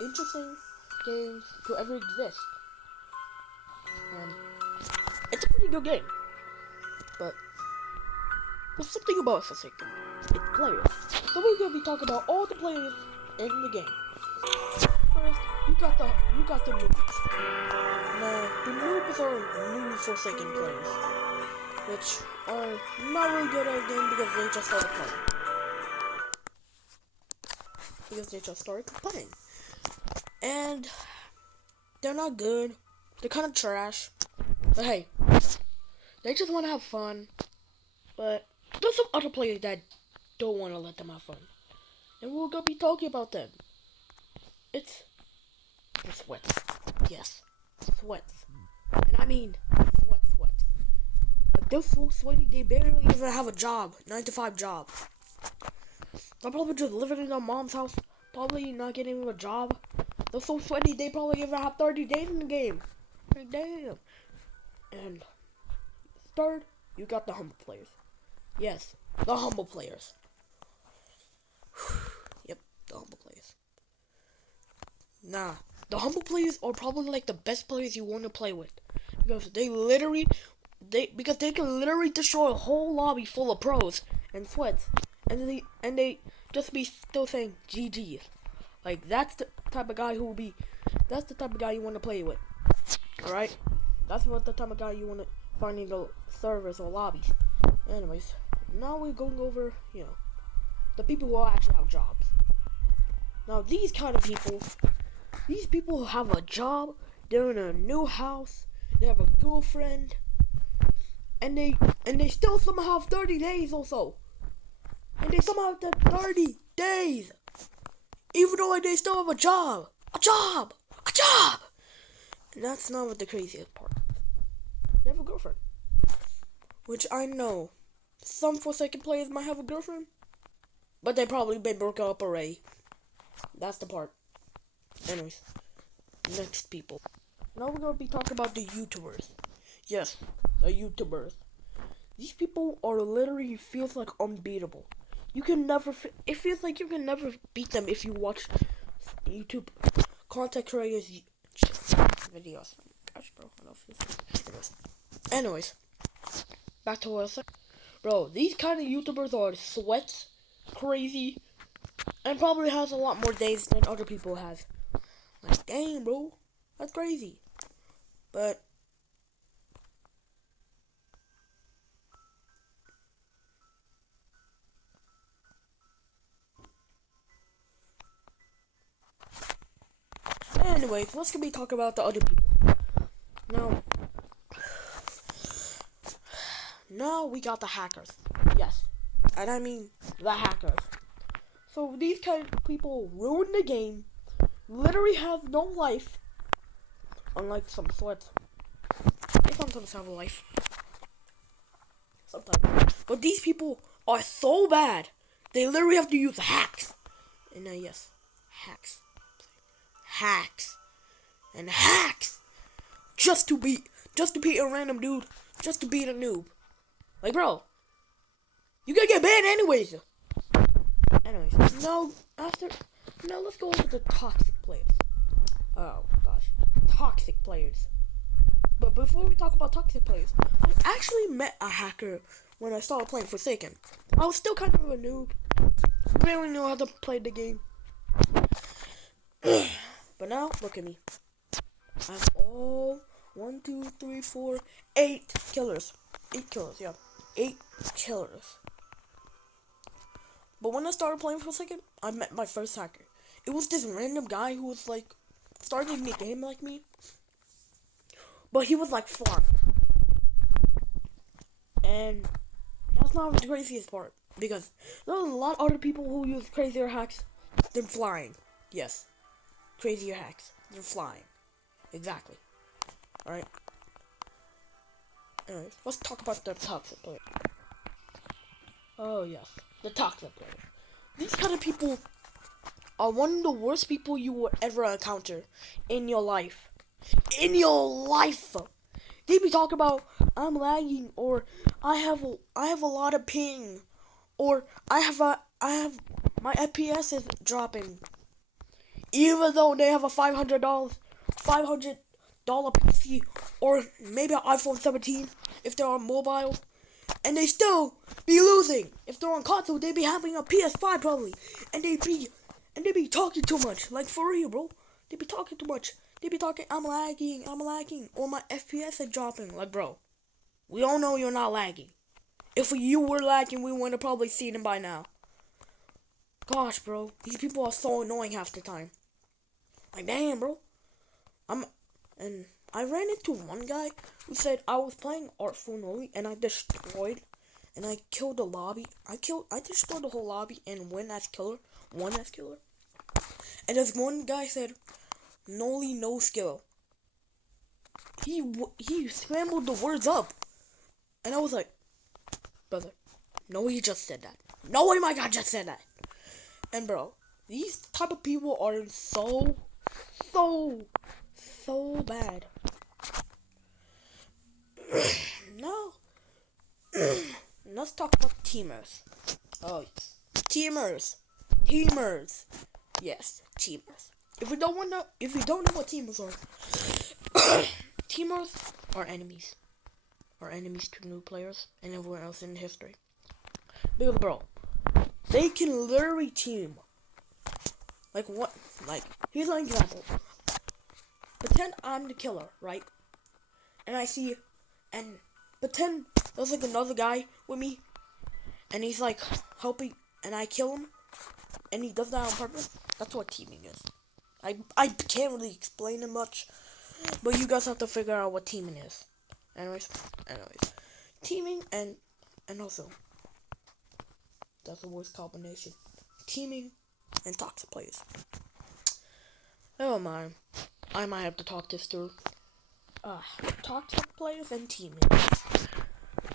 interesting games to ever exist. And it's a pretty good game. But there's something about Forsaken. It's players. So we're gonna be talking about all the players in the game. First, you got the noobs. Now, the noobs are new Forsaken players, which are not really good at the game because they just started playing. And they're not good. They're kind of trash. But hey, they just want to have fun. But there's some other players that don't want to let them have fun. And we're going to be talking about them. It's the sweats. Yes, sweats. And I mean sweats. Like they're so sweaty they barely even have a job. 9-to-5 job. They're probably just living in their mom's house. Probably not getting a job. They're so sweaty they probably even have 30 days in the game. Like, damn. And third, you got the humble players. Yes, the humble players. Yep, the humble players. Nah, the humble players are probably like the best players you want to play with. Because they can literally destroy a whole lobby full of pros and sweats. And they just be still saying GG. Like that's the type of guy you want to play with. Alright? That's what the type of guy you want to find in the servers or lobbies. Anyways, now we're going over, the people who actually have jobs. Now these people have a job, they're in a new house, they have a girlfriend, and they still somehow have 30 days or so. And they somehow have 30 days. Even though they still have a job. And that's not what the craziest part is. They have a girlfriend. Which I know some Forsaken players might have a girlfriend, but they probably been broken up already. That's the part. Anyways, next people. Now we're gonna be talking about the YouTubers. Yes, the YouTubers. These people are literally feels like unbeatable. It feels like you can never beat them if you watch YouTube content creators videos. Gosh, bro, I love this. Anyways, back to what I was saying. Bro, these kind of YouTubers are sweats, crazy, and probably has a lot more days than other people have. Like, dang, bro, that's crazy. But anyways, let's be talking about the other people. Now we got the hackers. Yes, and I mean the hackers. So these kind of people ruin the game, literally have no life, unlike some sweats. They sometimes have a life. Sometimes. But these people are so bad, they literally have to use hacks. And yes, hacks. Hacks. And hacks! Just to beat a random dude, just to beat a noob. Like, bro, you gotta get banned anyways. Now let's go over the toxic players. Oh gosh, toxic players. But before we talk about toxic players, I actually met a hacker when I started playing Forsaken. I was still kind of a noob, barely knew how to play the game. But now look at me. I have all 1, 2, 3, 4, 8 killers. 8 killers, yeah. 8 killers. But when I started playing for a second, I met my first hacker. It was this random guy who was like starting the game like me. But he was like flying. And that's not the craziest part. Because there are a lot of other people who use crazier hacks than flying. Yes. Crazier hacks than flying. Exactly. Alright. Anyways, let's talk about the toxic player. Oh yes, the toxic player. These kind of people are one of the worst people you will ever encounter in your life. In your life! They be talking about I'm lagging, or I have a lot of ping, or I have my FPS is dropping. even though they have a $500 PC, or maybe an iPhone 17 if they're on mobile, and they still be losing. If they're on console, they be having a PS5 probably, and they be talking too much. Like, for real, bro. They be talking too much. They be talking, I'm lagging, or my FPS is dropping. Like, bro, we all know you're not lagging. If you were lagging, we would have probably seen him by now. Gosh, bro, these people are so annoying half the time. Like, damn, bro. And I ran into one guy who said I was playing Artful Noli, and I destroyed, and I killed the lobby. I destroyed the whole lobby and won as killer. And this one guy said, Noli no skill. He scrambled the words up, and I was like, brother, no, he just said that. No way, my God, just said that. And bro, these type of people are so bad. No. Let's talk about teamers. Oh yes, teamers. Yes, teamers. If you don't know what teamers are, teamers are enemies. Are enemies to new players and everyone else in history. Because bro, they can literally team. Like what? Like, here's an example. Pretend I'm the killer, right? And pretend there's like another guy with me, and he's like helping, and I kill him, and he does that on purpose. That's what teaming is. I can't really explain it much, but you guys have to figure out what teaming is. Anyways, teaming and also, that's the worst combination. Teaming and toxic players. Never mind. I might have to talk this through. Toxic players and teaming.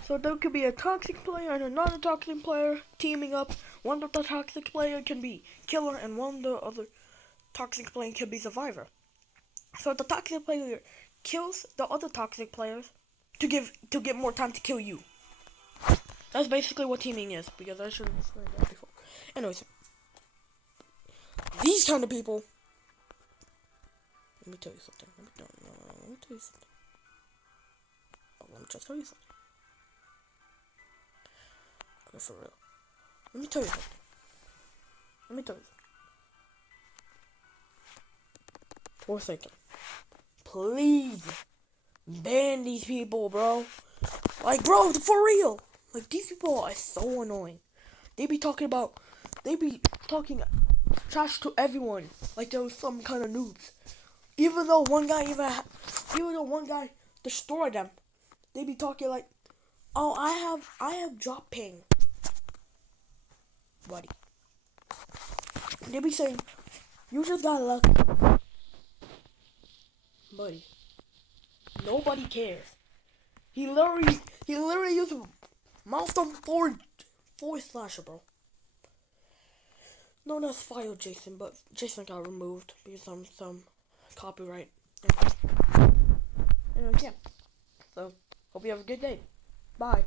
So there could be a toxic player and another toxic player teaming up. One of the toxic player can be killer, and one of the other toxic player can be survivor. So the toxic player kills the other toxic players to get more time to kill you. That's basically what teaming is, because I should have explained that before. Anyways, these kind of people. Let me tell you something. Let me just tell you something. Okay, for real. Let me tell you something. For a second. Please ban these people, bro. Like, bro, for real. Like, these people are so annoying. They be talking trash to everyone. Like they were some kind of noobs. Even though one guy destroyed them, they be talking like, oh, I have drop ping, buddy. They be saying, you just got lucky, buddy. Nobody cares. He literally used mouse on forward slasher, bro. Known as File Jason, but Jason got removed because of some copyright. Yeah. So, hope you have a good day. Bye.